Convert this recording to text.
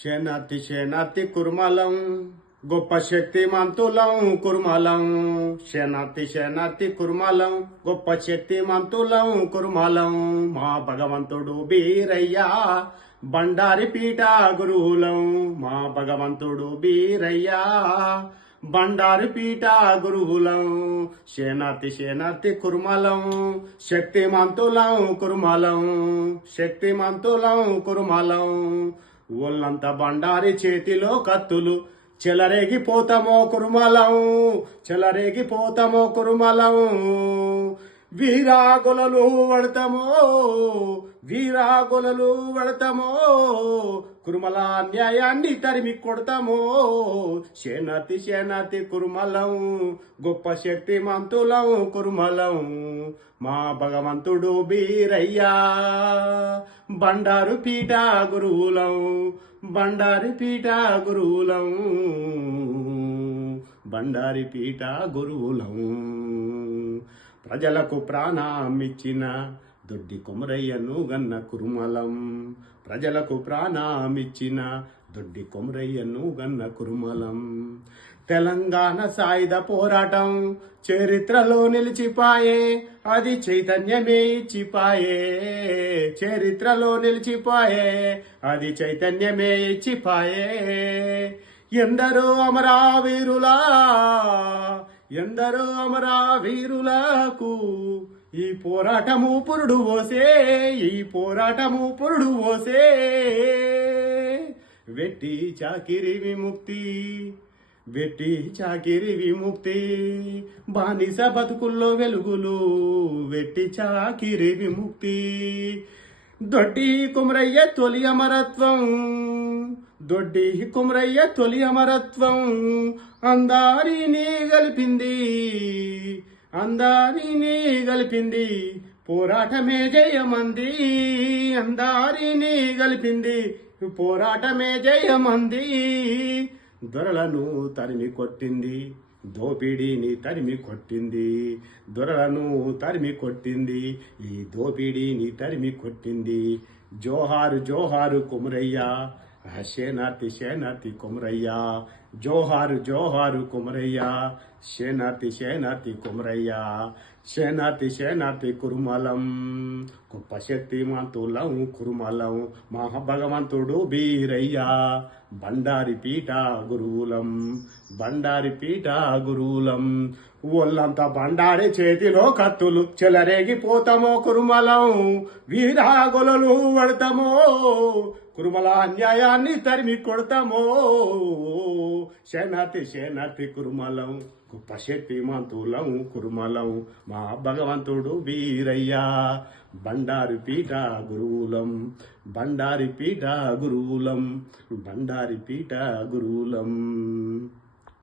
శనాతి శనాతి కుర్మలం గొప్ప శక్తిమంతులం కుర్మలం. శనాతి శనాతి కుర్మలం గొప్ప శక్తిమంతులం కుర్మలం. మా భగవంతుడు బీరయ్యా బండారి పీఠ గురువులం. మా భగవంతుడు బీరయ్యా బండారి పీఠ గురువులం. శనాతి శనాతి కుర్మలం శక్తిమంతులం కుర్మలం. శక్తిమంతులం కుర్మలం. ఒళ్ళంతా బండారి చేతిలో కత్తులు చెలరేగిపోతామో కురుమలం. చెలరేగిపోతామో కురుమలం. వీరాగొలలు వడతామో వీరాగొలలు వడతామో కురుమల న్యాయాన్ని తరిమి కొడతామో. శనాతి శనాతి కురుమలం గొప్ప శక్తిమంతులం కురుమలం. మా భగవంతుడు బీరయ్యా బండారు పీఠ గురువులం. బండారి పీఠ గురువులం. బండారి పీఠ గురువులం. ప్రజలకు ప్రాణమిచ్చిన దొడ్డి కొమరయ్యను గన్న కురుమలం. ప్రజలకు ప్రాణమిచ్చిన దొడ్డి కొమరయ్యను గన్న కురుమలం. తెలంగాణ సాయుధ పోరాటం చరిత్రలో నిలిచిపాయే, అది చైతన్యమే ఇచ్చిపాయే. చరిత్రలో నిలిచిపాయే, అది చైతన్యమే ఇచ్చిపాయే. ఎందరో అమరావీరులా ఎందరో అమరావీరులకు ఈ పోరాటము పురుడు పోసే. ఈ పోరాటము పురుడు పోసే. వెట్టి చాకిరి విముక్తి వెట్టి చాకిరి విముక్తి. బానిస బతుకుల్లో వెలుగులు వెట్టి చాకిరి విముక్తి. దొడ్డి కుమరయ్య తొలి అమరత్వం. దొడ్డి కుమరయ్య తొలి అమరత్వం. అందారిని గలిపింది అందారిని గలిపింది. పోరాటమే జయమంది. అందారిని గలిపింది. పోరాటమే జయమంది. దొరలను తరిమి కొట్టింది. దోపిడీని తరిమి కొట్టింది. దొరలను తరిమి కొట్టింది. ఈ దోపిడీని తరిమి కొట్టింది. జోహారు జోహారు కుమరయ్య. శనాతి శనాతి కుమరయ్య. జోహారు జోహారు కుమరయ్య. శనాతి శనాతి కుమరయ్య. శనాతి శనాతి కురుమలం గొప్ప శక్తిమంతులం కురుమలం. మహాభగవంతుడు బీరయ్యా బండారి పీఠ గురువులం. బండారి పీఠ గురువులం. ఒళ్ళంతా బండారి చేతిలో కత్తులు చెలరేగిపోతామో కురుమలం. వీరాగొలలు వడతామో కురుమల అన్యాయాన్ని తరిమి కొడతామో. శనాతి శనాతి కురుమలం గొప్ప శక్తిమంతులం కురుమలం. మా భగవంతుడు బీరయ్యా బండారి పీఠ గురువులం. బండారి పీఠ గురువులం. బండారి పీఠ గురువులం.